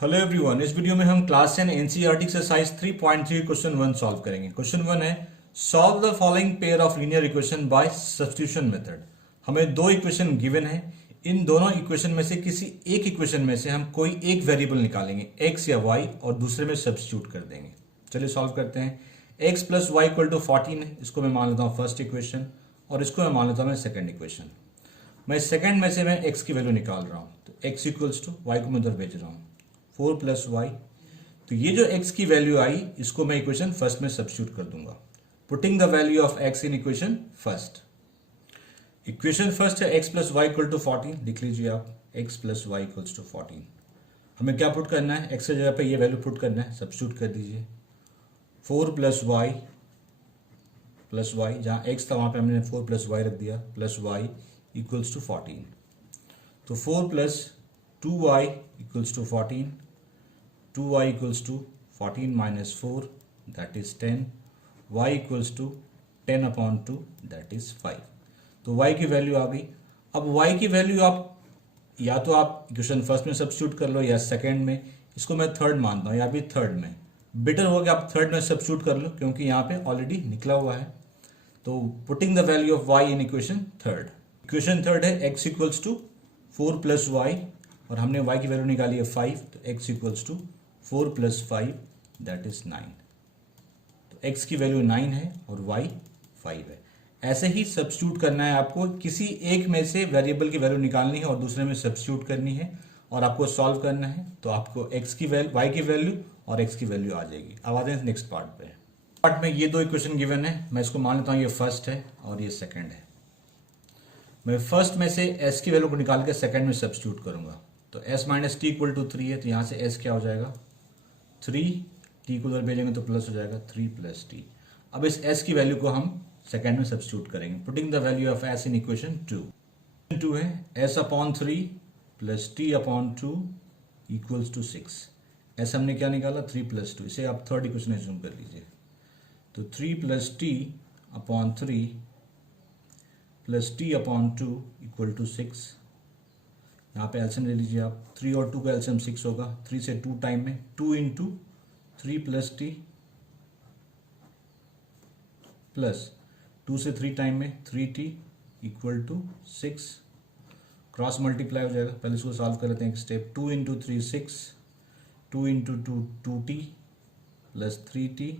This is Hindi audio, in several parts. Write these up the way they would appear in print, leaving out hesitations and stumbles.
हेलो एवरीवन, इस वीडियो में हम class 10 NCERT exercise 3.3 question 1 solve करेंगे। क्वेश्चन 1 है solve the following pair of linear equation by substitution method. हमें दो इक्वेशन गिवन है, इन दोनों इक्वेशन में से किसी एक इक्वेशन में से हम कोई एक वेरिएबल निकालेंगे x या y और दूसरे में सब्स्टिट्यूट कर देंगे। चलिए सॉल्व करते हैं। x plus y equal to 14 है, इसको मैं मान लेता हूँ फर्स्ट इक्वेशन और इसको मैं मान लेता हूँ मैं सेकेंड इक्वेशन। मैं सेकेंड में से मैं x की वैल्यू निकाल रहा हूँ, तो x इक्वल्स टू वाई को मैं उधर भेज रहा हूँ 4 प्लस वाई। तो ये जो x की वैल्यू आई इसको मैं इक्वेशन फर्स्ट में सब्स्टिट्यूट कर दूंगा। Putting the value of x in equation first. Equation first है x plus y equal to 14, लिख लीजिए आप x plus y equals to 14। हमें क्या पुट करना है, x की जगह पे ये वैल्यू पुट करना है, सब्स्टिट्यूट कर दीजिए 4 प्लस वाई, जहाँ x था वहां पे हमने 4 प्लस वाई रख दिया, प्लस वाई इक्वल्स टू 14। तो 4 plus 2y equals to 14, 2y equals to 14 minus 4 that is 10, y equals to 10 upon 2 that is 5। तो y की वैल्यू आ गई। अब y की वैल्यू आप या तो आप इक्वेशन फर्स्ट में सब्स्टिट्यूट कर लो या सेकेंड में, इसको मैं थर्ड मानता हूँ या भी थर्ड में। बेटर होगा आप थर्ड में सब्स्टिट्यूट कर लो क्योंकि यहाँ पे ऑलरेडी निकला हुआ है। तो putting the value of y in equation third. Equation third है x equals to 4 plus y और हमने y की वैल्यू निकाली है 5, तो x equals to 4 plus 5 that is 9। तो x की वैल्यू 9 है और y 5 है। ऐसे ही सब्स्टिट्यूट करना है आपको, किसी एक में से वेरिएबल की वैल्यू निकालनी है और दूसरे में सब्स्टिट्यूट करनी है और आपको सॉल्व करना है। तो आपको x की वैल्यू, y की वैल्यू और x की वैल्यू आ जाएगी। अब आते हैं नेक्स्ट पार्ट पे। पार्ट में ये दो इक्वेशन गिवन है, मैं इसको मान लेता हूँ ये फर्स्ट है और ये सेकेंड है। मैं फर्स्ट में से s की वैल्यू को निकाल के सेकेंड में सब्स्टिट्यूट करूंगा। तो s minus t equal to 3 है, तो यहाँ से s क्या हो जाएगा 3, t को उधर भेजेंगे तो प्लस हो जाएगा 3 प्लस टी। अब इस s की वैल्यू को हम सेकेंड में सब्स्टिट्यूट करेंगे। Putting the value of s in equation 2 है s upon 3 plus t upon 2 equals to 6। s हमने क्या निकाला 3 प्लस 2, इसे आप थर्ड इक्वेशन एज्यूम कर लीजिए। तो 3 plus t upon 3 plus t upon 2 equal to 6। यहाँ पे एल्सियम ले लीजिए आप, 3 और 2 का एल्सियम 6 होगा, 3 से 2 टाइम में 2 इंटू 3 प्लस टी प्लस 2 से 3 टाइम में 3t equal to 6। Cross multiply हो जाएगा, पहले इसको सॉल्व कर लेते हैं एक step. 2 into 3 6, 2 into 2 2t plus 3t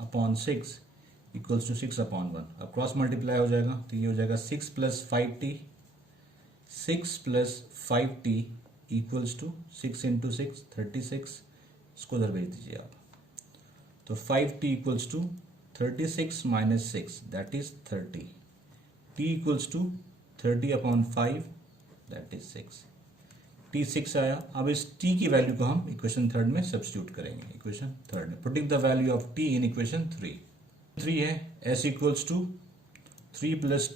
upon 6 equals to 6 upon 1। अब क्रॉस मल्टीप्लाई हो जाएगा तो ये हो जाएगा 6 plus 5t, 6 plus 5t equals to 6 into 6 36। इसको उधर भेज दीजिए आप। तो 5t equals to 36 minus 6 that is 30। t equals to 30 upon 5 that is 6। t 6 आया। अब इस t की वैल्यू को हम इक्वेशन थर्ड में सब्स्टिट्यूट करेंगे। इक्वेशन थर्ड में putting the value of t in equation 3 है s equals to 3 plus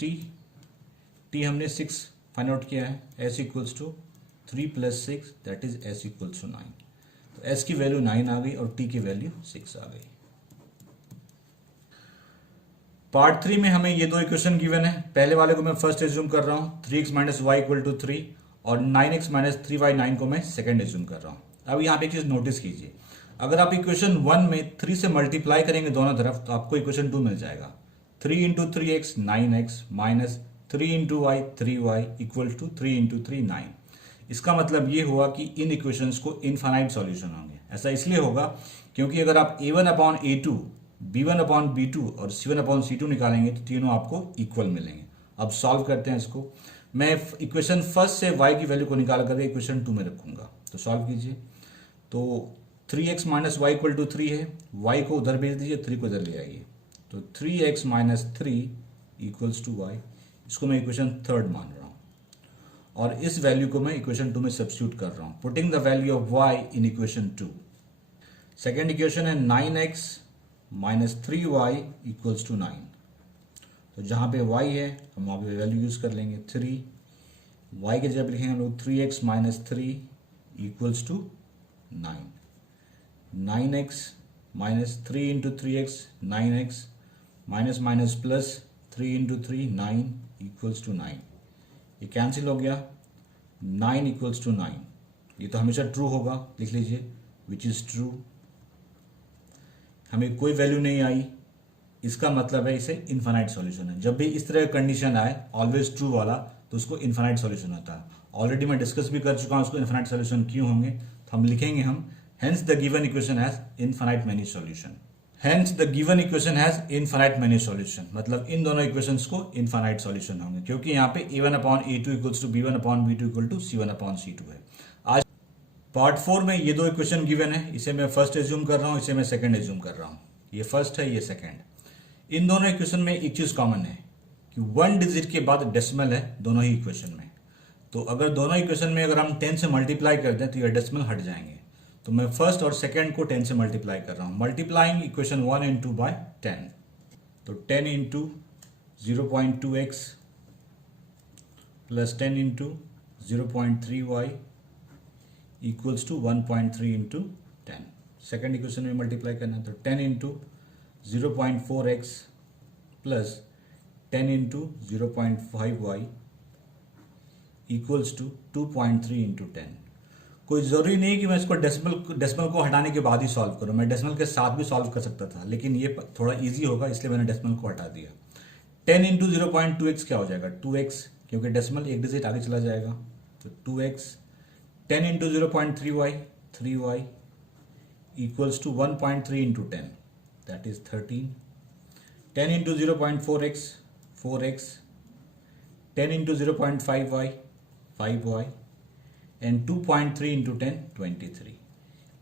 t हमने 6 फाइंड आउट किया है, s equals to 3 plus 6 that is s equals to 9। तो s की वैल्यू 9 आ गई और t की वैल्यू 6 आ गई। पार्ट 3 में हमें ये दो इक्वेशन गिवन है। पहले वाले को मैं फर्स्ट एज्यूम कर रहा हूँ 3x minus y equal to 3 और 9x माइनस 3y 9 को मैं सेकेंड एज्यूम कर रहा हूँ। अब यहाँ पे एक चीज नोटिस कीजिए, अगर आप इक्वेशन 1 में 3 से मल्टीप्लाई करेंगे दोनों तरफ तो आपको इक्वेशन 2 मिल जाएगा। 3 into 3x 9x minus 3 into y 3y equal to 3 into 3 9। इसका मतलब ये हुआ कि इन इक्वेशंस को इनफाइनाइट सॉल्यूशन होंगे। ऐसा इसलिए होगा क्योंकि अगर आप a1 upon a2, b1 upon b2 और c1 अपॉन c2 निकालेंगे तो तीनों आपको इक्वल मिलेंगे। अब सॉल्व करते हैं इसको। मैं इक्वेशन फर्स्ट से y की वैल्यू को निकाल करके इक्वेशन 2 में रखूंगा। तो सॉल्व कीजिए। तो 3x minus y equal to 3 है, y को उधर भेज दीजिए, 3 को इधर ले आइए। तो 3x minus 3 equals to y। इसको मैं इक्वेशन थर्ड मान रहा हूँ और इस वैल्यू को मैं इक्वेशन 2 में सब्स्टिट्यूट कर रहा हूँ। Putting the value of y in equation 2। Second equation है 9x minus 3y equals to 9। तो जहाँ पे y है हम वहाँ पे वैल्यू यूज कर लेंगे 3। y के जगह लिखेंगे हम लोग 3x minus 3 equals to 9। 9x minus 3 into 3x 9x minus minus plus 3 into 3 9 equals to 9। ये कैंसिल हो गया, 9 इक्वल्स टू 9 ये तो हमेशा ट्रू होगा, लिख लीजिए विच इज ट्रू। हमें कोई वैल्यू नहीं आई, इसका मतलब है इसे इनफाइनाइट सॉल्यूशन है। जब भी इस तरह का कंडीशन आए ऑलवेज ट्रू वाला, तो उसको इनफाइनाइट सॉल्यूशन होता है। ऑलरेडी मैं डिस्कस भी कर चुका हूं उसको इनफाइनाइट सॉल्यूशन क्यों होंगे, तो हम लिखेंगे hence the given equation has infinite many solution. Hence the given equation has infinite many solution, मतलब इन दोनों इक्वेशंस को इनफाइनाइट सॉल्यूशन होंगे, क्योंकि यहाँ पे a1/a2 equals to b1/b2 equal to c1/c2 है। आज पार्ट 4 में ये दो इक्वेशन गिवन है, इसे मैं फर्स्ट एज्यूम कर रहा हूँ, इसे मैं सेकंड एज्यूम कर रहा हूँ। ये फर्स्ट है, ये सेकंड। इन दोनों इक्वेशन में एक चीज कॉमन है कि 1 डिजिट के बाद डेसिमल है दोनों ही इक्वेशन में। तो अगर दोनों इक्वेशन में अगर हम 10 से मल्टीप्लाई कर दें तो ये डेसिमल हट जाएंगे। तो मैं फर्स्ट और सेकंड को 10 से मल्टीप्लाई कर रहा हूं, मल्टीप्लाइंग इक्वेशन 1 and 2 बाय 10। तो 10 into 0.2x plus 10 into 0.3y equals to 1.3 into 10। Second equation में मल्टीप्लाई करना है, तो 10 into 0.4x plus 10 into 0.5y equals to 2.3 into 10। कोई जरूरी नहीं कि मैं इसको डेसिमल को हटाने के बाद ही सॉल्व करूं, मैं डेसिमल के साथ भी सॉल्व कर सकता था, लेकिन ये थोड़ा इजी होगा इसलिए मैंने डेसिमल को हटा दिया। 10 इंटू 0.2x क्या हो जाएगा 2x, क्योंकि डेसिमल एक डिजिट आगे चला जाएगा, तो 2x। 10 into 0.3y 3y equals to 1.3 into 10 that is 13। 10 into 0.4x 4x। 10 into 0.5y 5y and 2.3 into 10 23।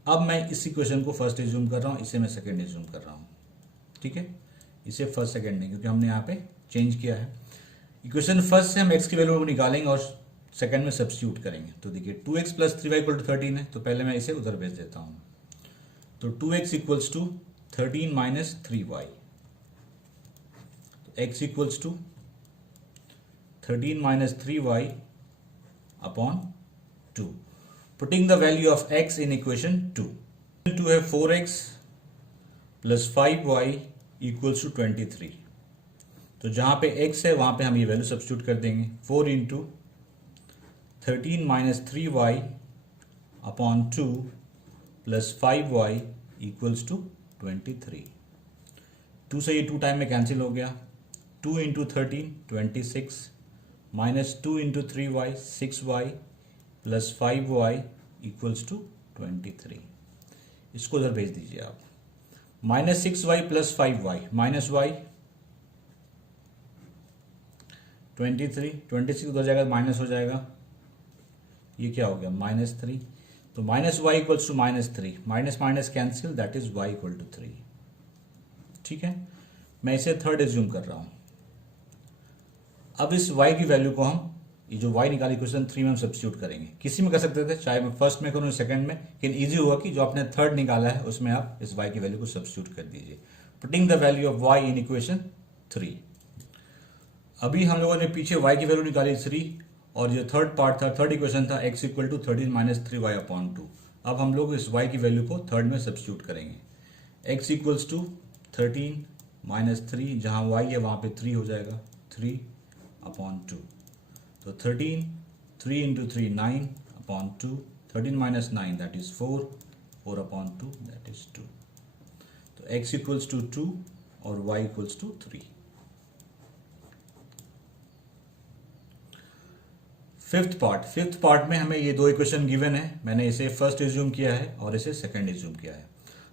अब मैं इस इक्वेशन को फर्स्ट एज्यूम कर रहा हूं, इसे मैं सेकंड एज्यूम कर रहा हूं, ठीक है। इसे फर्स्ट सेकंड नहीं, क्योंकि हमने यहाँ पे चेंज किया है। इक्वेशन फर्स्ट से हम x की वैल्यू को निकालेंगे और सेकंड में सब्स्टिट्यूट करेंगे। तो देखिए 2x plus 3y equal to 13 है, तो पहले मैं इसे उधर भेज देता हूं। तो 2x equals to 13 minus 3y, तो x equals to 13 minus 3y upon 2. Putting the value of x in equation 2. 2 है 4x plus 5y equals to 23. तो जहां पे x है वहां पे हम ये वैल्यू सब्स्टिट्यूट कर देंगे। 4 into 13 minus 3y upon 2 plus 5y equals to 23। 2 से ये 2 टाइम में कैंसिल हो गया। 2 into 13 26 minus 2 into 3y 6y plus 5y equals to 23। इसको उधर भेज दीजिए आप। Minus 6y plus 5y minus y 23 उधर जाएगा माइनस हो जाएगा, ये क्या हो गया -3। तो minus y equals to -3, minus minus cancel that is y equal to 3, ठीक है। मैं इसे थर्ड एज्यूम कर रहा हूं। अब इस y की वैल्यू को हम ये जो y निकाली क्वेश्चन 3 में हम सब्स्टिट्यूट करेंगे। किसी में कर सकते थे, चाहे मैं फर्स्ट में करूं सेकंड में, लेकिन इजी होगा कि जो आपने थर्ड निकाला है उसमें आप इस y की वैल्यू को सब्स्टिट्यूट कर दीजिए। Putting the value of y in equation 3। अभी हम लोगों ने पीछे y की वैल्यू निकाली 3 और जो थर्ड पार्ट था, थर्ड इक्वेशन था x equal to 13 minus 3y upon 2। अब हम लोग इस y की वैल्यू को थर्ड में सब्स्टिट्यूट करेंगे। x इक्वल्स टू 13 माइनस 3, जहां y है वहां पे 3 हो जाएगा, 3 अपॉन 2। तो 13 3 into 3 9 upon 2, 13 minus 9 that is 4, 4 upon 2 that is 2। तो x इक्वल्स टू 2 और y equals to 3। Fifth part में हमें ये दो इक्वेशन गिवन है। मैंने इसे फर्स्ट एज्यूम किया है और इसे सेकंड एज्यूम किया है।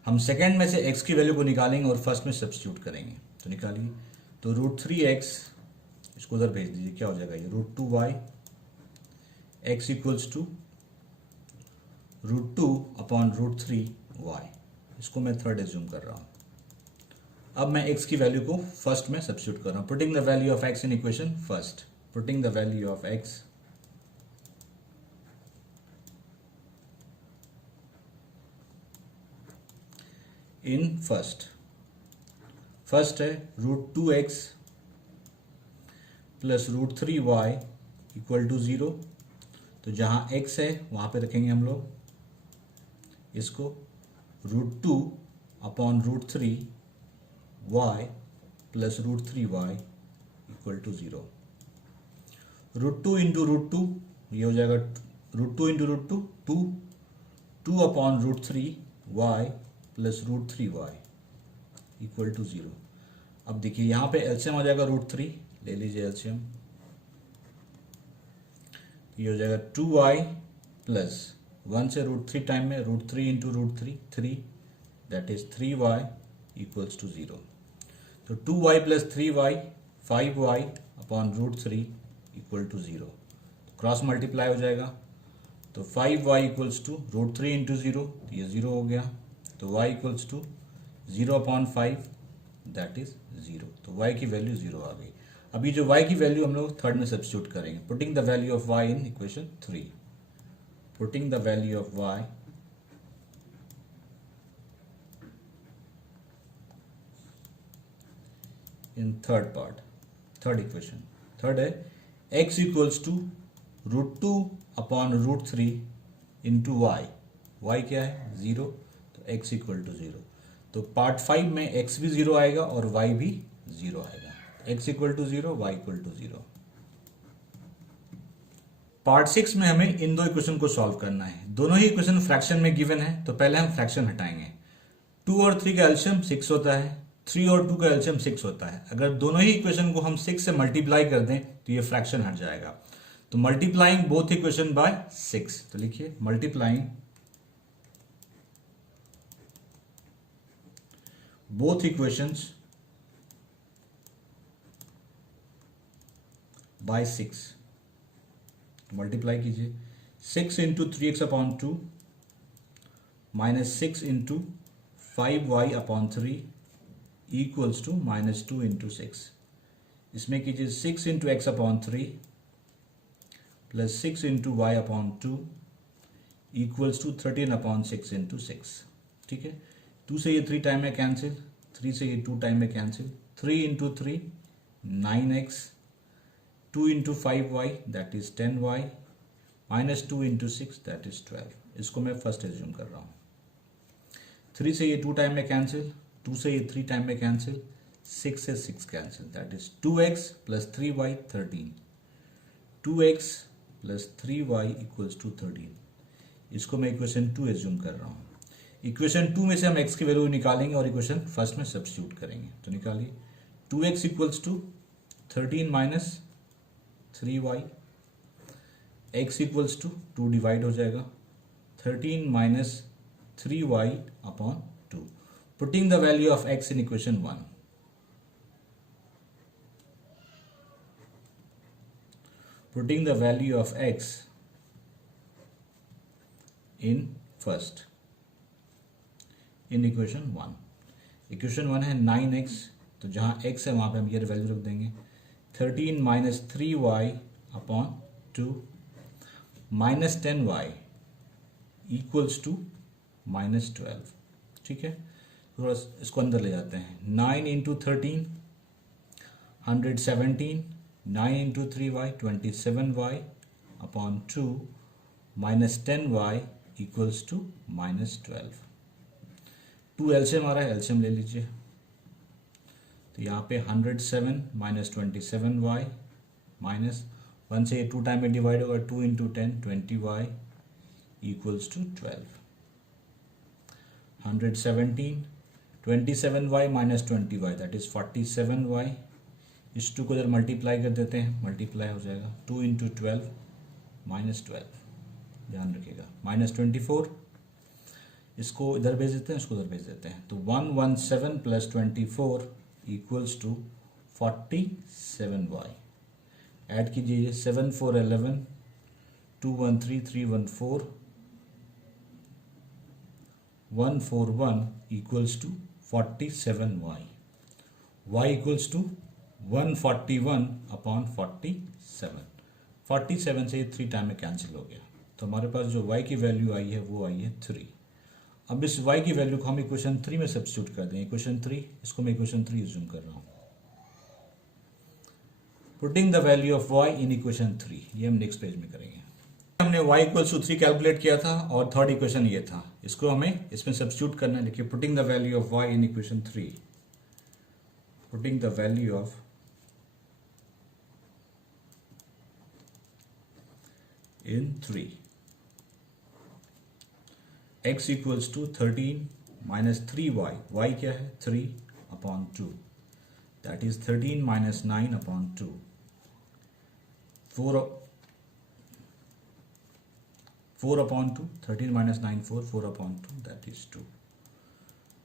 हम सेकंड में से x की वैल्यू को निकालेंगे और फर्स्ट में सब्स्टिट्यूट करेंगे। तो निकालिए, तो √3x इसको उधर भेज दीजिए, क्या हो जाएगा ये √2y x equals to √2 upon √3y। इसको मैं थर्ड एज्यूम कर रहा हूं। अब मैं x की वैल्यू को फर्स्ट में सब्स्टिट्यूट कर रहा हूं। Putting the value of x in equation first, putting the value of x in first है √2x plus √3y equal to 0। तो जहां x है वहां पे रखेंगे हम लोग इसको √2 upon √3y plus √3y equal to 0। √2 into √2 ये हो जाएगा root two into root two, two, two upon root three y plus root three y equal to 0। अब देखिए यहाँ पे एलसीएम आ जाएगा रूट थ्री, ले लीजिए एलसीएम, ये हो जाएगा 2y प्लस 1 से रूट थ्री टाइम में root three into root three, three, that is 3y equals to 0। तो 2y plus 3y 5y upon root three equal to 0, तो क्रॉस मल्टीप्लाई हो जाएगा, तो 5y equals to root three into 0, तो ये 0 हो गया, तो y equals to 0 upon 5 that is 0, तो y की वैल्यू 0 आ गई। अभी जो y की वैल्यू हम लोग थर्ड में सब्स्टिट्यूट करेंगे, putting the value of y in equation 3, putting the value of y in third part, third equation, third है x equals to root two upon root three into y, y क्या है 0, तो x इक्वल टू 0, तो पार्ट 5 में x भी 0 आएगा और y भी 0 आएगा, x equal to 0, y equal to 0। Part 6 में हमें इन दो इक्वेशन को सॉल्व करना है, दोनों ही इक्वेशन फ्रैक्शन में गिवन है, तो पहले हम फ्रैक्शन हटाएंगे। 2 और 3 का एलसीएम 6 होता है, 3 और 2 का एलसीएम 6 होता है। अगर दोनों ही इक्वेशन को हम 6 से मल्टीप्लाई कर दें तो ये फ्रैक्शन हट जाएगा। तो मल्टीप्लाइंग बोथ इक्वेशन बाय 6, तो लिखिए multiplying both equations by 6, multiply कीजिए, 6 into 3x upon 2 minus 6 into 5y upon 3 equals to minus 2 into 6, इसमें कीजिए 6 into x upon 3 plus 6 into y upon 2 equals to 13 upon 6 into 6। ठीक है, 2 से ये 3 टाइम में कैंसिल, 3 से ये 2 टाइम में cancel, 3 into 3 9x, 2 into 5y that is 10y, minus 2 into 6 that is 12। इसको मैं फर्स्ट एज्यूम कर रहा हूँ। 3 से ये 2 टाइम में कैंसिल, 2 से ये 3 टाइम में कैंसिल, 6 से 6 cancel, that is 2x plus 3y 13, 2x plus 3y equals to 13। इसको मैं इक्वेशन 2 एज्यूम कर रहा हूँ। इक्वेशन 2 में से हम x की वैल्यू निकालेंगे और इक्वेशन फर्स्ट में सब्स्टिट्यूट करेंगे, तो निकालिए 2x equals to 13 minus 3y, x equals to 2 divide हो जाएगा 13 minus 3y upon 2, putting the value of x in equation 1, putting the value of x in first in equation 1। Equation 1 है 9x, तो जहां x है वहां पे हम ये वैल्यू रख देंगे 13 minus 3y upon 2 minus 10y equals to minus 12। ठीक है, थोड़ा इसको अंदर ले जाते हैं, 9 into 13 117, 9 into 3y 27y upon 2 minus 10y equals to minus 12। 2 LCM आ रहा है, एलसीएम ले लीजिए, तो यहाँ पे 107 माइनस 27y माइनस 1 से ये 2 टाइम में डिवाइड होगा, 2 into 10 20y equals to 12। 117 27y minus 20y that is 47y, इस 2 को इधर मल्टीप्लाई कर देते हैं, मल्टीप्लाई हो जाएगा 2 इंटू 12 माइनस 12, ध्यान रखिएगा माइनस 24, इसको इधर भेज देते हैं, इसको उधर भेज देते हैं, तो 117 plus 24 equals to 47y। Add कीजिए 7 4 11, 2 1 3 3 1 4, 1 4 1 equals to 47y, y equals to 141 upon 47, 47 से 3 टाइम में कैंसिल हो गया, तो हमारे पास जो y की वैल्यू आई है वो आई है 3। अब इस y की वैल्यू को हम इक्वेशन 3 में सब्स्टिट्यूट कर दें, इक्वेशन 3, इसको मैं इक्वेशन 3 एज्यूम कर रहा हूँ, putting the value of y in equation 3, ये हम नेक्स्ट पेज में करेंगे। हमने y इक्वल्स टू 3 कैलकुलेट किया था और थर्ड इक्वेशन ये था, इसको हमें इसमें सब्स्टिट्यूट करना है। देखिए putting the value of y in equation 3, putting the value of in 3, x equals to 13 minus 3y, y क्या है 3/2, that is 13 minus 9/2, 4/2, 13 minus 9 4/2 that is 2।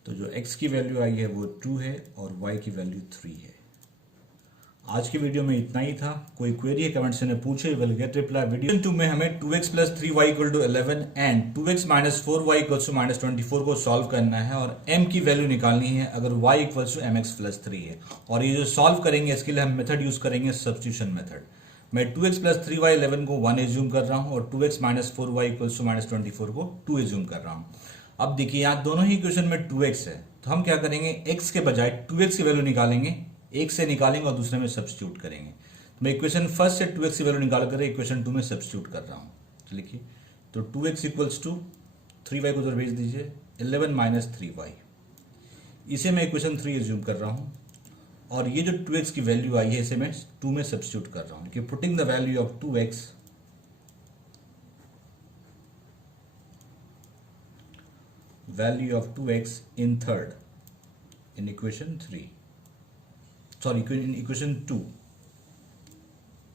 तो जो x की वैल्यू आई है वो 2 है और y की वैल्यू 3 है। आज की वीडियो में इतना ही था। कोई क्वेरी है कमेंट से पूछे, विल गेट रिप्लाई। वीडियो 2 में हमें 2x plus 3y equal to 11 and 2x minus 4y equal to minus 24 को सॉल्व करना है और m की वैल्यू निकालनी है अगर y equal to mx plus 3 है। और ये जो सॉल्व करेंगे इसके लिए हम मेथड यूज करेंगे सब्स्टिट्यूशन मेथड। मैं 2x प्लस 3y 11 को 1 एज्यूम कर रहा हूँ और 2x minus 4y equal to minus 24 को 2 एज्यूम कर रहा हूँ। अब देखिए यहाँ दोनों ही इक्वेशन में 2x है, तो हम क्या करेंगे x के बजाय 2x की वैल्यू निकालेंगे, एक से निकालेंगे और दूसरे में सब्स्टिट्यूट करेंगे। तो मैं इक्वेशन फर्स्ट से 2x की वैल्यू निकाल कर इक्वेशन 2 में सब्स्टिट्यूट कर रहा हूँ। तो लिखिए, तो 2x इक्वल्स टू 3y को उधर भेज दीजिए, 11 माइनस 3y, इसे मैं इक्वेशन 3 एज्यूम कर रहा हूँ और ये जो 2x की वैल्यू आई है इसे मैं 2 में सब्स्टिट्यूट कर रहा हूँ कि putting the value of 2x value of 2x in third in equation 3, sorry in equation 2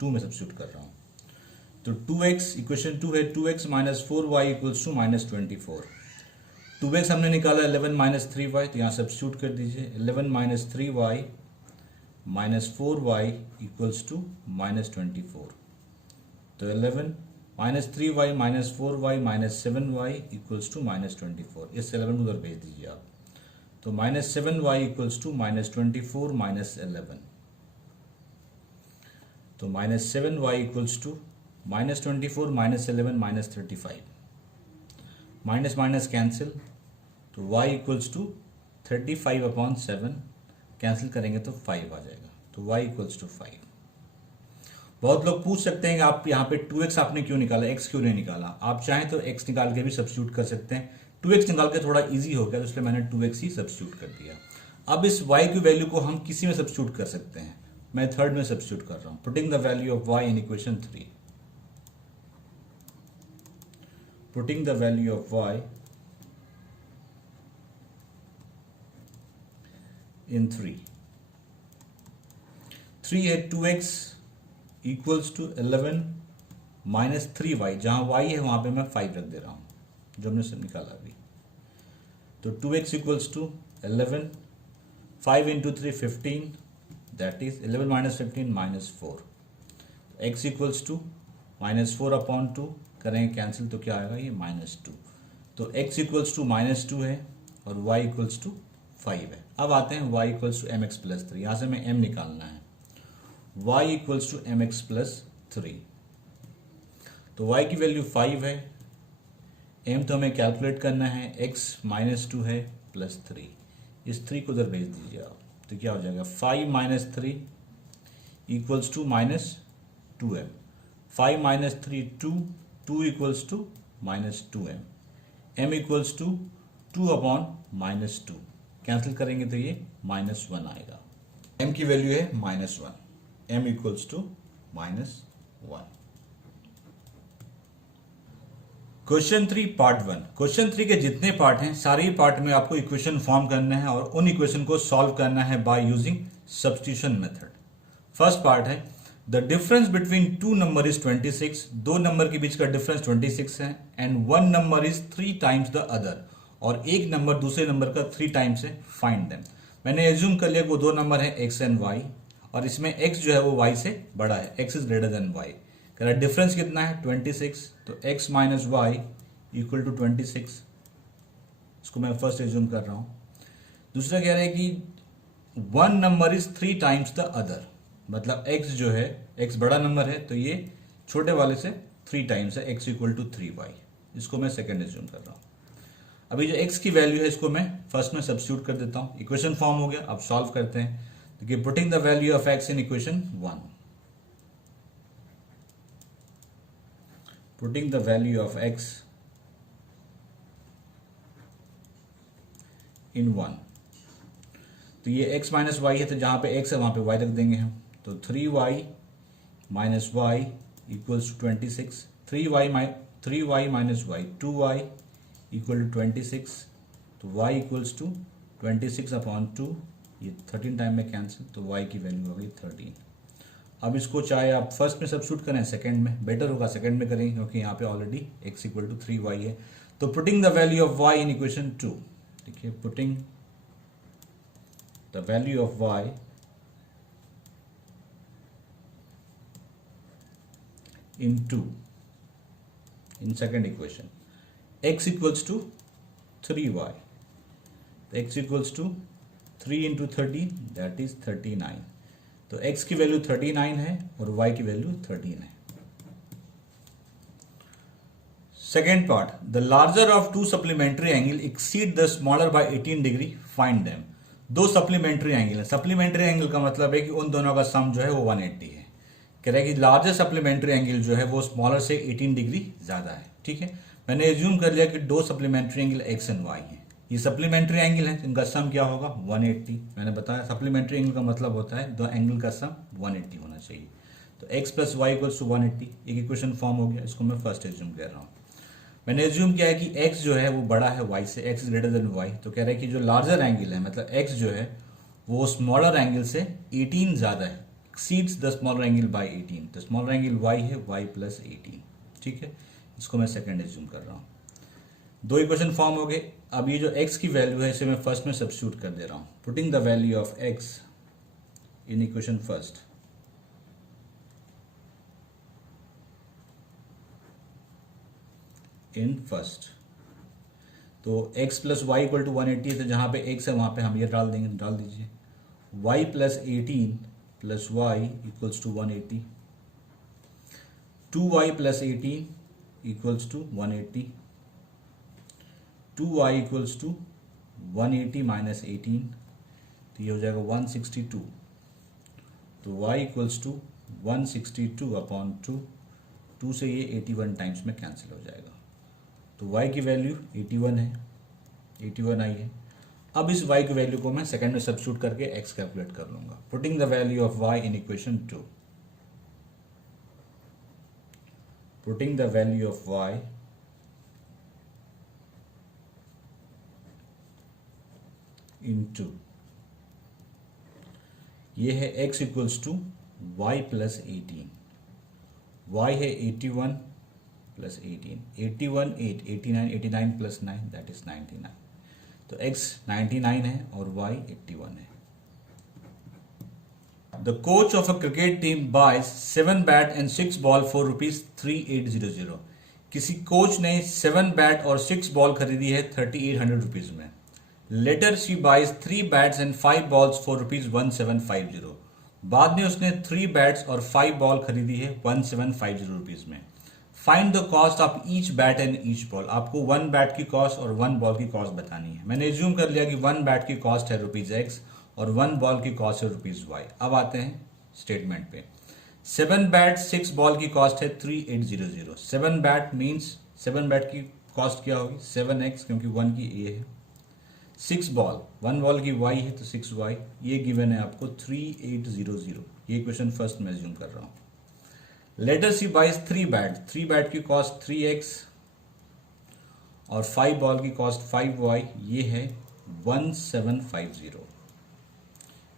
में सब्स्टिट्यूट कर रहा हूँ। तो 2x इक्वेशन 2 है, 2x minus 4y equals to minus 24। 2x हमने निकाला 11 माइनस 3y, तो यहाँ सब्स्टिट्यूट कर दीजिए, 11 minus 3y minus 4y equals to minus 24। तो 11 minus 3y minus 4y minus 7y equals to minus 24, इस 11 को उधर भेज दीजिए आप। तो minus 7y equals to minus 24 minus 11, तो minus 7y equals to minus 24 minus 11 minus 35, minus minus cancel, तो y इक्वल्स टू 35/7 कैंसिल करेंगे तो 5 आ जाएगा, तो y इक्वल्स टू 5। बहुत लोग पूछ सकते हैं कि आप यहाँ पे 2x आपने क्यों निकाला, x क्यों नहीं निकाला। आप चाहें तो x निकाल के भी सब्स्टिट्यूट कर सकते हैं, 2x निकाल के थोड़ा इजी हो गया तो इसलिए मैंने 2x ही सब्स्टिट्यूट कर दिया। अब इस y की वैल्यू को हम किसी में सब्स्टिट्यूट कर सकते हैं, मैं थर्ड में सब्स्टिट्यूट कर रहा हूँ, putting the value of y in equation 3, putting the value of y इन 3 है 2x equals to 11 minus 3y, जहां y है वहां पे मैं 5 रख दे रहा हूं जो हमने सब निकाला अभी। तो 2x equals to 11, 5 into 3 15, that is 11 minus 15 minus 4, x equals to minus 4/2, करेंगे कैंसिल तो क्या आएगा ये माइनस 2। तो x इक्वल्स टू माइनस 2 है और y इक्वल्स टू 5 है। अब आते हैं y equals to mx plus 3, यहां से हमें m निकालना है, y equals to mx plus 3। तो y की वैल्यू 5 है, m तो हमें कैलकुलेट करना है, x माइनस 2 है प्लस 3, इस 3 को उधर भेज दीजिए आप, तो क्या हो जाएगा 5 minus 3 equals to minus 2m, 5 minus 3 2 equals to minus 2m, m equals to 2/-2, cancel करेंगे तो ये -1 आएगा। m की वैल्यू है -1, m equals to -1। Question 3 part 1। Question 3 के जितने पार्ट हैं सारे ही पार्ट में आपको इक्वेशन फॉर्म करना है और उन इक्वेशन को सॉल्व करना है by using substitution method. First part है, the difference between two number is 26, दो नंबर के बीच का डिफरेंस 26 है, and one number is 3 times the other, और एक नंबर दूसरे नंबर का 3 टाइम्स है, फाइंड देम। मैंने एज्यूम कर लिया वो दो नंबर है x एंड y, और इसमें x जो है वो y से बड़ा है, x is greater than y। कह रहा है डिफरेंस कितना है 26, तो x minus y equal to 26, इसको मैं फर्स्ट एज्यूम कर रहा हूं। दूसरा कह रहा है कि one number is 3 times the other, मतलब x जो है x बड़ा नंबर है तो ये छोटे वाले से 3 टाइम्स है, x इक्वल टू 3y, इसको मैं सेकेंड एज्यूम कर रहा हूं। अभी जो x की वैल्यू है इसको मैं फर्स्ट में सब्स्टिट्यूट कर देता हूं, इक्वेशन फॉर्म हो गया। अब सॉल्व करते हैं, देखिए putting the value of x in equation 1, putting the value of x इन 1, तो ये x माइनस वाई है, तो जहां पे x है वहां पे y रख देंगे हम, तो 3y minus y equals to 26, 3y minus y 2y equal to 26, तो y इक्वल्स टू 26 अपॉन 2, ये 13 टाइम में कैंसिल, तो y की वैल्यू हो गई 13। अब इसको चाहे आप फर्स्ट में सब्स्टिट्यूट करें, सेकंड में बेटर होगा सेकंड में करेंगे, क्योंकि यहाँ पे already x equal to 3y है। तो putting the value of y in equation 2, देखिए putting the value of y in 2 in second equation, x equals to 3y, x equals to 3 into 13 that is 39, तो x की वैल्यू 39 है और y की वैल्यू 13 है। Second part, the larger of to supplementary angle exceed the smaller by 18 degree, find them. दो सप्लीमेंट्री एंगल है, सप्लीमेंट्री एंगल का मतलब है कि उन दोनों का सम जो है वो 180 है। कह रहा है कि लार्जर सप्लीमेंट्री एंगल जो है वो स्मॉलर से 18 डिग्री ज्यादा है। ठीक है, मैंने एज्यूम कर लिया कि दो supplementary angle x and y है, ये सप्लीमेंट्री एंगल है, इनका सम क्या होगा 180। मैंने बताया सप्लीमेंट्री एंगल का मतलब होता है दो एंगल का सम 180 होना चाहिए। तो x plus y equals to 180, एक इक्वेशन फॉर्म हो गया, इसको मैं फर्स्ट एज्यूम कर रहा हूँ। मैंने एज्यूम किया है कि x जो है वो बड़ा है y से, x ग्रेटर देन y, तो कह रहा है कि जो लार्जर एंगल है मतलब x जो है वो स्मॉलर एंगल से 18 ज्यादा है, exceeds the smaller angle by 18, तो स्मॉलर एंगल y है y प्लस 18। ठीक है, इसको मैं सेकंड एज्यूम कर रहा हूँ। दो इक्वेशन फॉर्म हो गए। अब ये जो x की वैल्यू है इसे मैं फर्स्ट में सब्स्टिट्यूट कर दे रहा हूँ। Putting the value of x in equation first, in first, तो x plus y equal to 180 है, तो जहां पे x है वहां पे हम ये डाल देंगे, डाल दीजिए y plus 18 plus y equals to 180, 2y plus 18 equals to 180, 2y equals to 180 minus 18, तो ये हो जाएगा 162, तो y इक्वल्स टू 162 अपॉन 2, 2 से ये 81 टाइम्स में कैंसिल हो जाएगा, तो y की वैल्यू 81 है, 81 आई है। अब इस y की वैल्यू को मैं सेकंड में सब्स्टिट्यूट करके x कैलकुलेट कर लूंगा। Putting the value of y in equation 2, putting the value of y in 2, ये है x equals to y plus 18, y है 81 प्लस 18, 81 8 89, 89 प्लस 9 दैट इज 99, तो x 99 है और y 81 है। The coach of a cricket team buys 7 bat and 6 ball for ₹3800, किसी कोच ने 7 बैट और 6 बॉल खरीदी है 3800 रुपीज में। Later she buys 3 bats and 5 balls for ₹1750, बाद में उसने 3 बैट्स और 5 बॉल खरीदी है 1750 रुपीज में। Find the cost of each bat and each ball, आपको 1 बैट की कॉस्ट और 1 बॉल की कॉस्ट बतानी है। मैंने एज्यूम कर लिया कि 1 बैट की कॉस्ट है ₹x और 1 बॉल की कॉस्ट है ₹y। अब आते हैं स्टेटमेंट पे। 7 बैट 6 बॉल की कॉस्ट है 3800, 7 बैट मीन्स 7 बैट की कॉस्ट क्या होगी 7x, क्योंकि 1 की a है। 6 बॉल, 1 बॉल की y है तो 6y, ये गिवन है आपको 3800, ये क्वेश्चन फर्स्ट में एज्यूम कर रहा हूं। लेटर सी बाइज 3 बैट, 3 बैट की कॉस्ट 3x और 5 बॉल की कॉस्ट 5y, ये है 1750,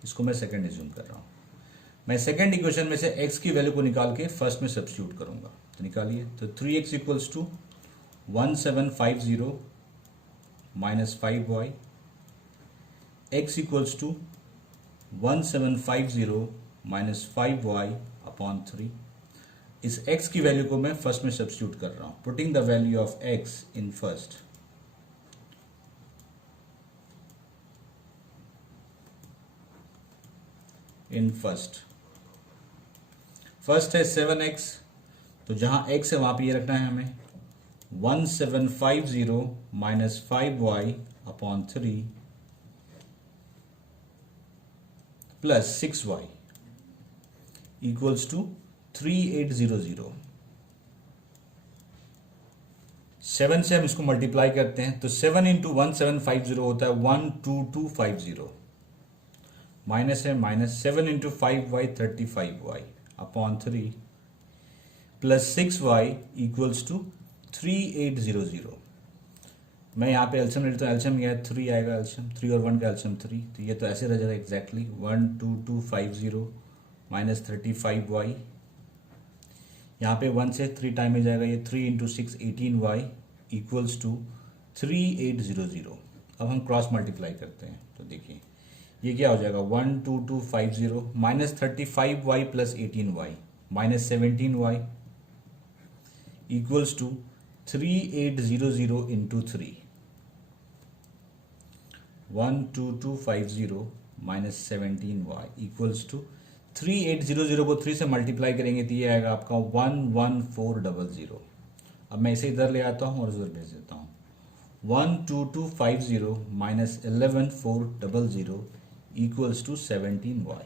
इसको मैं सेकंड एज्यूम कर रहा हूं। मैं सेकंड इक्वेशन में से x की वैल्यू को निकाल के फर्स्ट में सब्स्टिट्यूट करूंगा, तो निकालिए, तो 3x equals to 1750 minus 5y, x equals to 1750 minus 5y upon 3। इस x की वैल्यू को मैं फर्स्ट में सब्स्टिट्यूट कर रहा हूं। Putting the value of x in first, in first, first है 7x, तो जहां x है वहां पे ये रखना है हमें 1750 minus 5y upon 3 plus 6y equals to 3800। 7 से हम इसको मल्टीप्लाई करते हैं, तो 7 इंटू 1750 होता है 12250, माइनस है minus 7 into 5y 35y upon 3 plus 6y equals to 3800। मैं यहाँ पे एल्शियम ले लेता हूँ, एल्शियम क्या है 3 आएगा, एल्शियम 3 और 1 का एल्शियम 3, तो ये तो ऐसे रह जाएगा एग्जैक्टली 12250 माइनस 35y, यहाँ पे 1 से 3 टाइम में जाएगा, ये 3 इंटू 6 18y इक्वल्स टू 3800। अब हम क्रॉस मल्टीप्लाई करते हैं तो देखिए ये क्या हो जाएगा 12250 minus 35y plus 18y minus 17y equals to 3800 into 3, 12250 minus 17y equals to 3800 को 3 से मल्टीप्लाई करेंगे तो ये आएगा आपका 11400। अब मैं इसे इधर ले आता हूँ और इधर भेज देता हूँ, 12250 माइनस 11400 इक्वल्स टू 17y।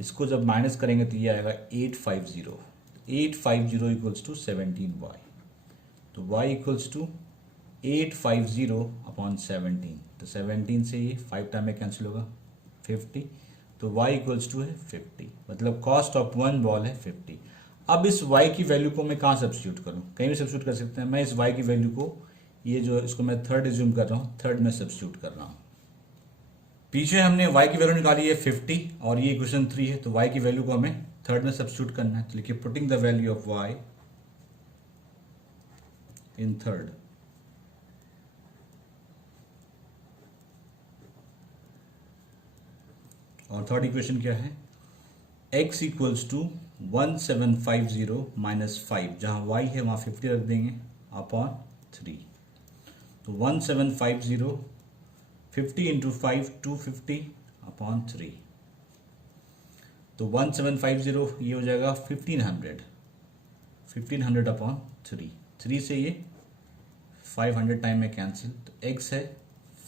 इसको जब माइनस करेंगे तो ये आएगा 850 इक्वल्स टू 17y, तो y इक्वल्स टू 850 अपॉन 17, तो 17 से ये 5 टाइम में कैंसिल होगा 50, तो y इक्वल्स टू है 50, मतलब कॉस्ट ऑफ वन बॉल है 50। अब इस y की वैल्यू को मैं कहाँ सब्स्टिट्यूट करूँ, कहीं भी सब्स्टिट्यूट कर सकते हैं। मैं इस y की वैल्यू को, ये जो इसको मैं थर्ड एज्यूम कर रहा हूँ, थर्ड में सब्स्टिट्यूट कर रहा हूँ। पीछे हमने y की वैल्यू निकाली है 50 और ये इक्वेशन 3 है, तो y की वैल्यू को हमें थर्ड में सब्स्टिट्यूट करना है। तो लिखिए putting the value of y in third, और थर्ड इक्वेशन क्या है, x इक्वल्स टू 1750 माइनस 5, जहां y है वहां 50 रख देंगे अपॉन 3, तो 1750 50 इंटू 5 250 अपॉन 3, तो 1750 ये हो जाएगा 1500 अपॉन 3 से ये 500 टाइम में कैंसिल, तो x है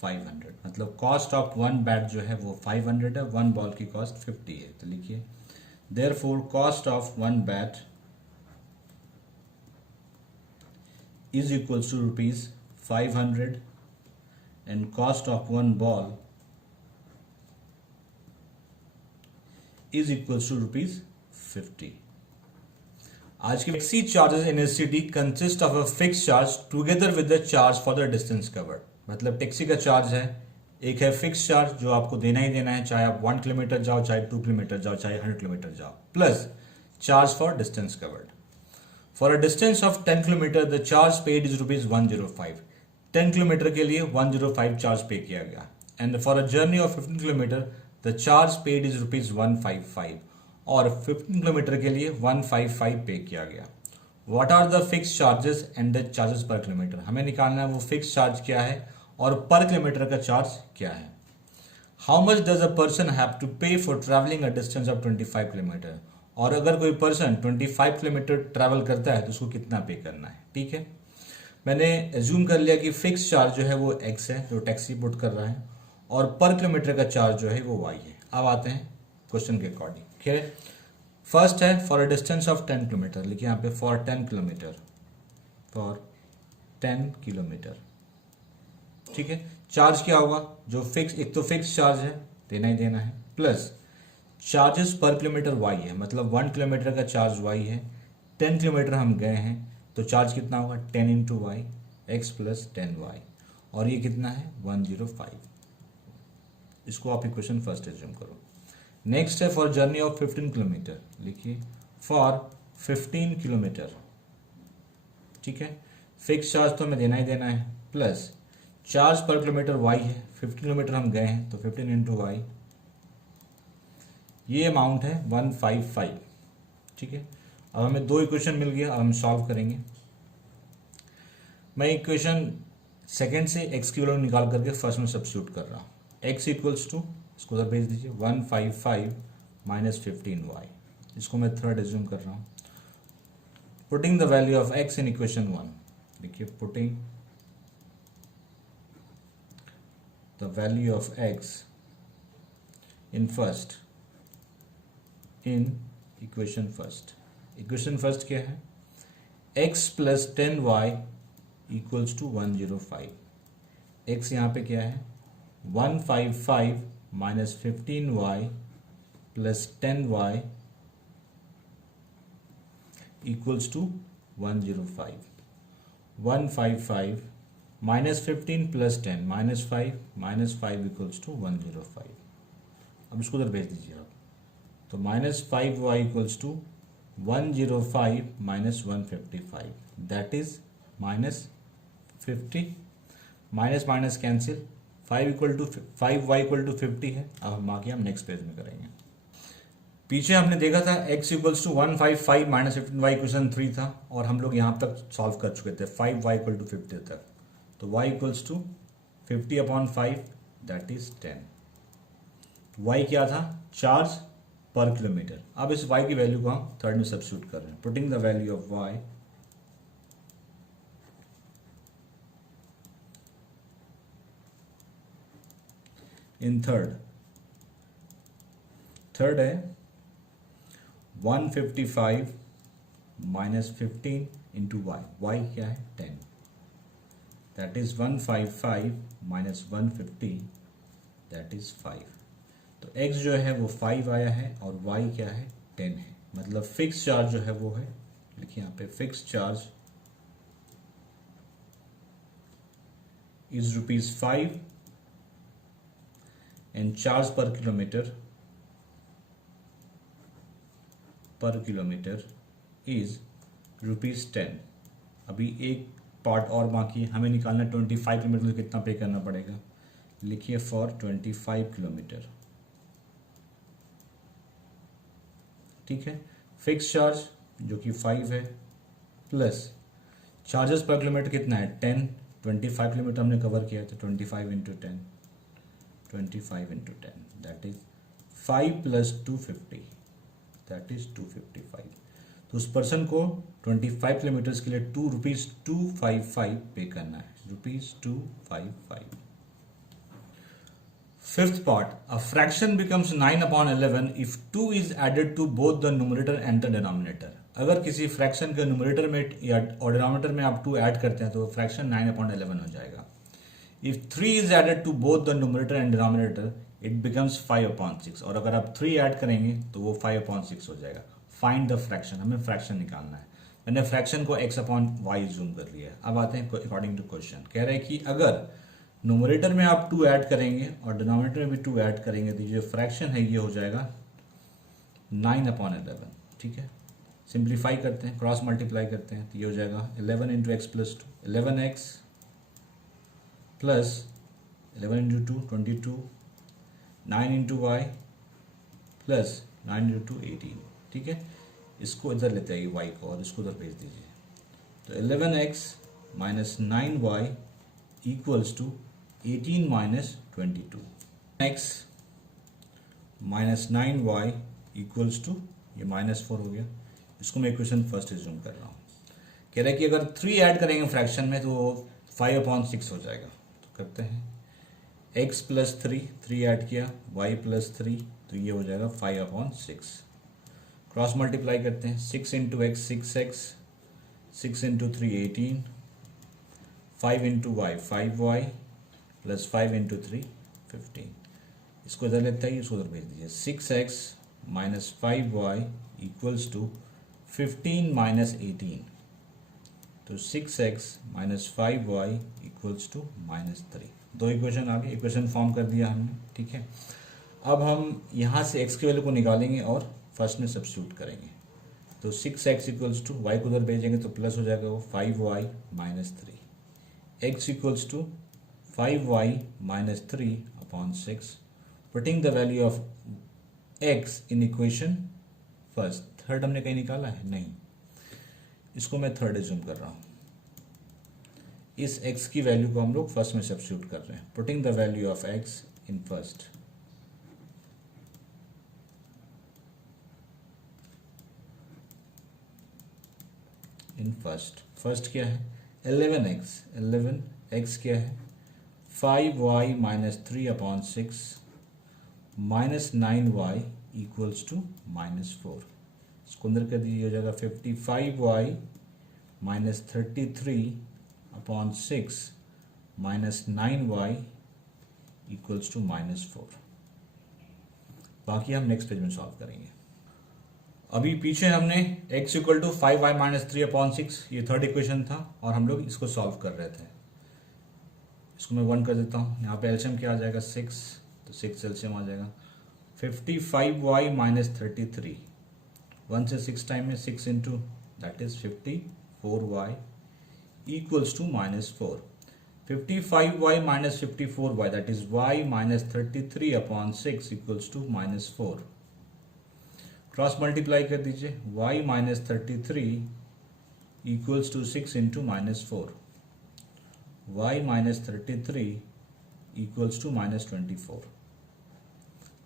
500, मतलब कॉस्ट ऑफ वन बैट जो है वो 500 है, वन बॉल की कॉस्ट 50 है। तो लिखिए therefore cost of one bat is equals to rupees 500 and cost of one ball is equals to rupees 50. आज की taxi charges in city consist of a fix charge together with the charge for the distance covered, मतलब टैक्सी का चार्ज है, एक है फिक्स चार्ज जो आपको देना ही देना है, चाहे आप 1 किलोमीटर जाओ, चाहे 2 किलोमीटर जाओ, चाहे 100 किलोमीटर जाओ, plus charge for distance covered. For a distance of 10 kilometre the charge paid is rupees 105, 10 kilometre के लिए 105 चार्ज पे किया गया, and for a journey of 15 kilometre the charge paid is rupees 155, और 15 किलोमीटर के लिए 155 पे किया गया। What are the fix charges and the charges per kilometre, हमें निकालना है वो फिक्स चार्ज क्या है और पर किलोमीटर का चार्ज क्या है। How much does a person have to pay for travelling a distance of 25 kilometre, और अगर कोई पर्सन 25 किलोमीटर ट्रैवल करता है तो उसको कितना पे करना है। ठीक है, मैंने एज्यूम कर लिया कि फिक्स चार्ज जो है वो x है जो टैक्सी पुट कर रहा है, और पर किलोमीटर का चार्ज जो है वो y है। अब आते हैं क्वेश्चन के अकॉर्डिंग। ठीक है, फर्स्ट है for a distance of 10 kilometre, लिखिए यहाँ पे फॉर 10 किलोमीटर, फॉर 10 किलोमीटर। ठीक है, चार्ज क्या होगा, जो फिक्स, एक तो फिक्स चार्ज है देना ही देना है, plus charges per kilometre y है, मतलब 1 किलोमीटर का चार्ज y है, 10 किलोमीटर हम गए हैं तो चार्ज कितना होगा 10 into Y, x plus 10y, और ये कितना है 105। इसको आप इक्वेशन फर्स्ट एज्यूम करो। नेक्स्ट है फॉर जर्नी ऑफ 15 किलोमीटर, लिखिए फॉर 15 किलोमीटर। ठीक है, फिक्स चार्ज तो हमें देना ही देना है, प्लस चार्ज पर किलोमीटर y है, 15 किलोमीटर हम गए हैं तो 15 इंटू वाई, ये अमाउंट है 155। ठीक है, अब हमें दो इक्वेशन मिल गया, अब हम सॉल्व करेंगे। मैं इक्वेशन सेकेंड से x की वैल्यू निकाल करके फर्स्ट में सब्स्टिट्यूट कर रहा हूँ। x इक्वल्स टू, इसको उधर भेज दीजिए, 155 माइनस 15y, इसको मैं थर्ड एज्यूम कर रहा हूँ। Putting the value of x in equation 1, देखिए putting the value of x in first, in equation first. Equation first क्या है, x plus 10y equals to 105। x यहाँ पे क्या है 155 minus 15y plus 10y equals to 105। 155 -15 plus 10 -5 equals to 105। अब इसको उधर भेज दीजिए आप। तो -5y equals to 105 minus 155, that is -50। Minus minus cancel, 5y equal to 50 है। अब हम बाकी हम नेक्स्ट पेज में करेंगे। पीछे हमने देखा था x equals to 155 minus 15y equation 3 था, और हम लोग यहाँ तक सॉल्व कर चुके थे 5y इक्वल टू 50 तक। तो y equals to 50/5 that is 10। y क्या था? चार्ज पर किलोमीटर। अब इस y की वैल्यू को हम थर्ड में सब्स्टिट्यूट कर रहे हैं। Putting the value of y in third है 155 माइनस 15 इंटू y क्या है? 10, that is 155 minus 150 that is 5। तो x जो है वो 5 आया है और y क्या है? 10 है। मतलब फिक्स चार्ज जो है वो है, लिखिए यहाँ पे, fix charge is ₹5 and charge पर किलोमीटर इज ₹10। अभी एक पार्ट और बाकी है, हमें निकालना 25 किलोमीटर कितना पे करना पड़ेगा। लिखिए फॉर 25 किलोमीटर, ठीक है। फिक्स चार्ज जो कि 5 है, प्लस चार्जेस पर किलोमीटर कितना है? 10। 25 किलोमीटर हमने कवर किया था, 25 into 10 that is 5 plus 250 that is 255। तो उस पर्सन को 25 किलोमीटर के लिए ₹255 पे करना है, ₹255। Fifth part, a fraction becomes 9/11 if 2 is added to both the numerator and the denominator। अगर किसी फ्रैक्शन के न्यूमरेटर में या और डिनोमिनेटर में आप 2 ऐड करते हैं तो फ्रैक्शन 9/11 हो जाएगा। If 3 is added to both the numerator and denominator, it becomes 5/6। और अगर आप 3 ऐड करेंगे तो वो 5/6 हो जाएगा। फाइंड द फ्रैक्शन, हमें फ्रैक्शन निकालना है। मैंने फ्रैक्शन को x/y जूम कर लिया है। अब आते हैं अकॉर्डिंग टू क्वेश्चन। कह रहे हैं कि अगर न्यूमरेटर में आप 2 ऐड करेंगे और डिनोमिनेटर में भी 2 ऐड करेंगे तो ये फ्रैक्शन है ये हो जाएगा 9/11, ठीक है। सिंप्लीफाई करते हैं, क्रॉस मल्टीप्लाई करते हैं तो ये हो जाएगा 11 into x plus 2, 11x plus 11 into 2 22, 9 into y plus 9 into 18, ठीक है। इसको इधर लेते आइए y को और इसको उधर भेज दीजिए। तो 11x minus 9y equals to 18 minus 22, x minus 9y equals to, ये -4 हो गया। इसको मैं इक्वेशन फर्स्ट एज्यूम कर रहा हूँ। कह रहा है कि अगर 3 ऐड करेंगे फ्रैक्शन में तो 5/6 हो जाएगा। तो करते हैं x प्लस 3 ऐड किया, y प्लस 3 तो ये हो जाएगा 5/6। क्रॉस मल्टीप्लाई करते हैं, 6 into x 6x, 6 into 3 18, 5 into y 5y plus 5 into 3 15। इसको इधर लेते हैं, इसको उधर भेज दीजिए। 6x minus 5y equals to 15 minus 18। तो 6x minus 5y equals to -3। 2 equation आ गई, इक्वेशन फॉर्म कर दिया हमने, ठीक है। अब हम यहाँ से x की वैल्यू को निकालेंगे और फर्स्ट में सब्स्टिट्यूट करेंगे। तो 6x इक्वल्स टू, y को उधर भेजेंगे तो प्लस हो जाएगा वो 5y minus 3, x equals to 5y minus 3/6। Putting the value of x in equation first. Third हमने कहीं निकाला है? नहीं। इसको मैं थर्ड एज्यूम कर रहा हूँ। इस x की वैल्यू को हम लोग फर्स्ट में सब्स्टिट्यूट कर रहे हैं। Putting the value of x in first. In first क्या है? 11x क्या है? 5y minus 3/6 minus 9y equals to -4। इसको अंदर कर दीजिए, हो जाएगा 55y minus 33/6 minus 9y equals to -4। बाकी हम नेक्स्ट पेज में सॉल्व करेंगे। अभी पीछे हमने x equal to 5y minus 3/6 ये थर्ड इक्वेशन था और हम लोग इसको सॉल्व कर रहे थे। इसको मैं 1 कर देता हूँ। यहाँ पे एलसीएम क्या आ जाएगा 6, तो 6 एलसीएम आ जाएगा। 55y माइनस 33, 1 से 6 टाइम में 6 into that is 54y equals to -4। 55y minus 54y that is y minus 33 upon 6 equals to -4। Cross multiply कर दीजिए, y minus 33 equals to 6 into -4, y minus 33 equals to -24।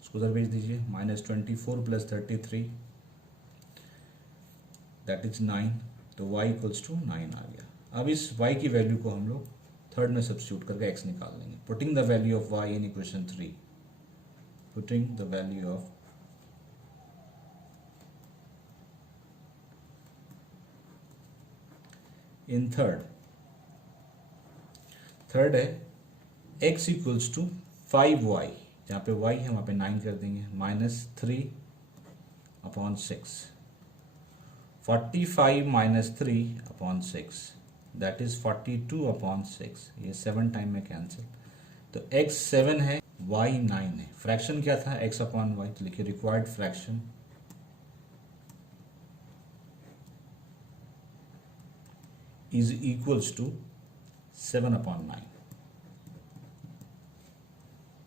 इसको उधर भेज दीजिए, -24 प्लस 33 दैट इज 9, तो y इक्वल्स टू 9 आ गया। अब इस y की वैल्यू को हम लोग थर्ड में सब्स्टिट्यूट करके x निकाल लेंगे। Putting the value of y in equation 3, putting the value of in third है x इक्वल्स टू 5y, जहाँ पे y है वहाँ पे 9 कर देंगे, -3 upon 6, 45 minus 3 upon 6 that is 42 upon 6, ये 7 टाइम में कैंसिल। तो x 7 है, y 9 है। फ्रैक्शन क्या था x अपॉन y, तो लिखिए required fraction is equals to 7 upon 9.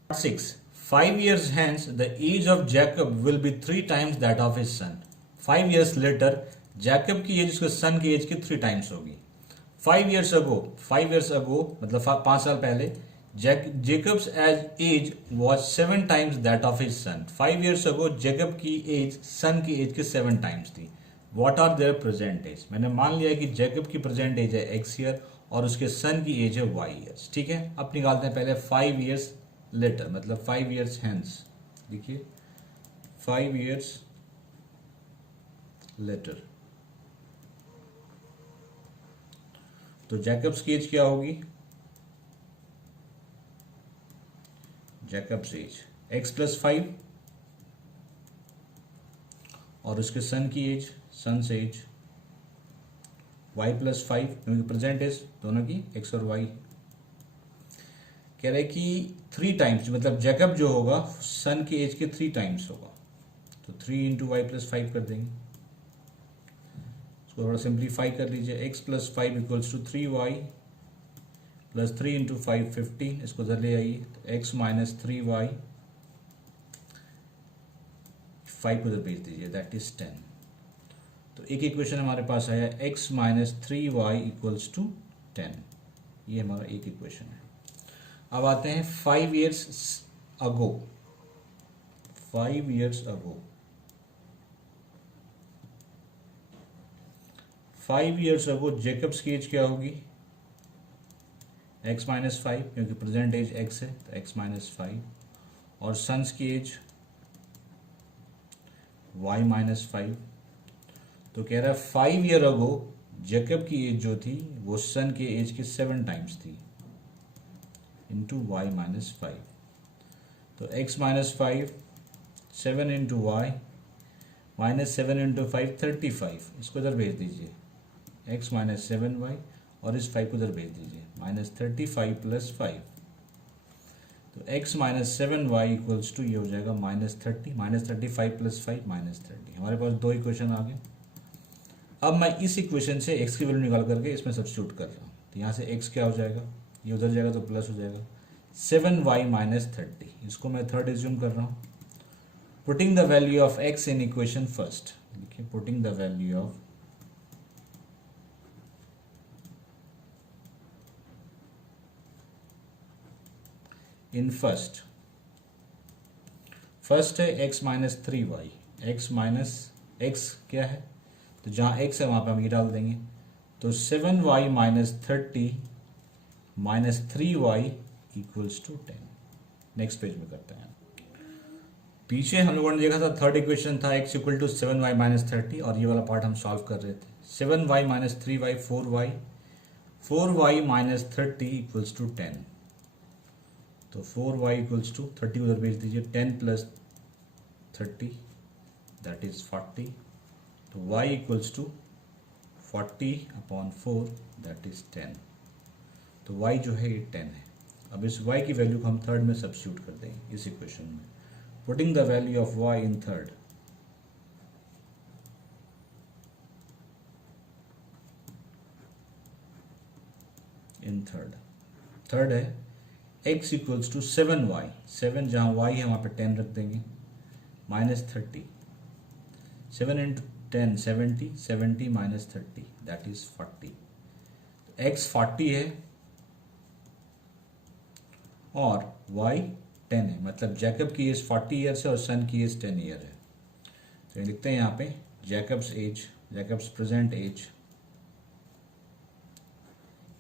6. 5 years hence, the age of Jacob will be 3 times that of his son. 5 years later, Jacob की एज उसके सन की एज की 3 टाइम्स होगी। 5 years ago मतलब 5 साल पहले Jacob's age was 7 times that of his son. 5 years ago Jacob की एज सन की एज के 7 टाइम्स थी। What are their present age? मैंने मान लिया कि जैकब की प्रेजेंट एज है x ईयर और उसके सन की एज है y ईयर्स। ठीक है, अब निकालते हैं पहले 5 years लेटर, मतलब 5 years hence। देखिए 5 years लेटर, तो जैकब्स की एज क्या होगी, जैकब्स एज x प्लस 5 और उसके सन की age, son's age y plus 5, क्योंकि प्रेजेंट एज दोनों की x और y। कह रहे कि 3 टाइम्स, मतलब जैकब जो होगा सन की एज के 3 टाइम्स होगा, तो 3 इंटू वाई प्लस 5 कर देंगे। इसको थोड़ा सिंप्लीफाई कर लीजिए, x plus 5 equals to 3y plus 3 into 5 15, इसको इधर ले आइए, तो x माइनस 3y 5 को इधर भेज दीजिए, दैट इज 10। तो एक इक्वेशन हमारे पास आया x minus 3y equals to 10, ये हमारा एक इक्वेशन है। अब आते हैं 5 years अगो। 5 years अगो, 5 years अगो जैकब्स की एज क्या होगी, x माइनस 5, क्योंकि प्रेजेंट एज x है तो x माइनस 5, और सन्स की एज y माइनस 5। तो कह रहा है 5 year अगो जैकब की एज जो थी वो सन के एज के 7 टाइम्स थी, इंटू वाई माइनस 5। तो x minus 5 7 into y minus 7 into 5 35, इसको इधर भेज दीजिए, x माइनस 7y और इस 5 को इधर भेज दीजिए, माइनस 35 प्लस 5। तो x minus 7y equals to ये हो जाएगा -30, माइनस 35 प्लस 5 माइनस 30। हमारे पास दो इक्वेशन आ गए। अब मैं इस इक्वेशन से x की वैल्यू निकाल करके इसमें सब्स्टिट्यूट कर रहा हूँ, तो यहाँ से x क्या हो जाएगा, ये उधर जाएगा तो प्लस हो जाएगा 7y माइनस 30, इसको मैं थर्ड एज्यूम कर रहा हूँ। Putting the value of x in equation first, देखिए putting the value of in first है x minus 3y, x minus x क्या है, तो जहाँ x है वहाँ पे हम ये डाल देंगे, तो 7y minus 30 minus 3y equals to 10। Next page में करते हैं। पीछे हम लोगों ने देखा था थर्ड इक्वेशन था x equal to 7y minus 30, और ये वाला पार्ट हम सॉल्व कर रहे थे। 7y minus 3y 4y minus 30 equals to 10, तो 4y इक्वल्स टू 30 उधर भेज दीजिए, 10 प्लस 30 दैट इज 40, तो y equals to 40 upon 4 that is 10, तो y जो है ये 10 है। अब इस y की वैल्यू को हम थर्ड में सब्स्टिट्यूट कर देंगे इस इक्वेशन में, putting the value of y in third. Third है x इक्वल्स टू 7y, 7 जहाँ y है वहाँ पे 10 रख देंगे, minus 30, 7 into 10 70, 70 minus 30 that is 40। x 40 है और y 10 है, मतलब जैकब की एज 40 ईयर्स है और सन की एज 10 ईयर है। तो लिखते हैं यहाँ पे Jacob's present age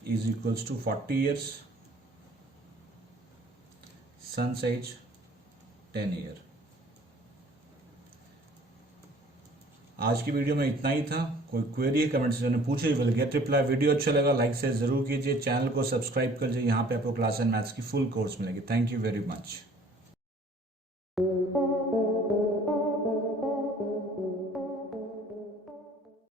is equals to 40 years, son's age 10 year। आज की वीडियो में इतना ही था। कोई क्वेरी है कमेंट सेक्शन में पूछे, विल गेट रिप्लाई। वीडियो अच्छा लगा लाइक से जरूर कीजिए, चैनल को सब्सक्राइब कर लीजिए। यहाँ पे आपको क्लास एंड मैथ्स की फुल कोर्स मिलेगी। Thank you very much.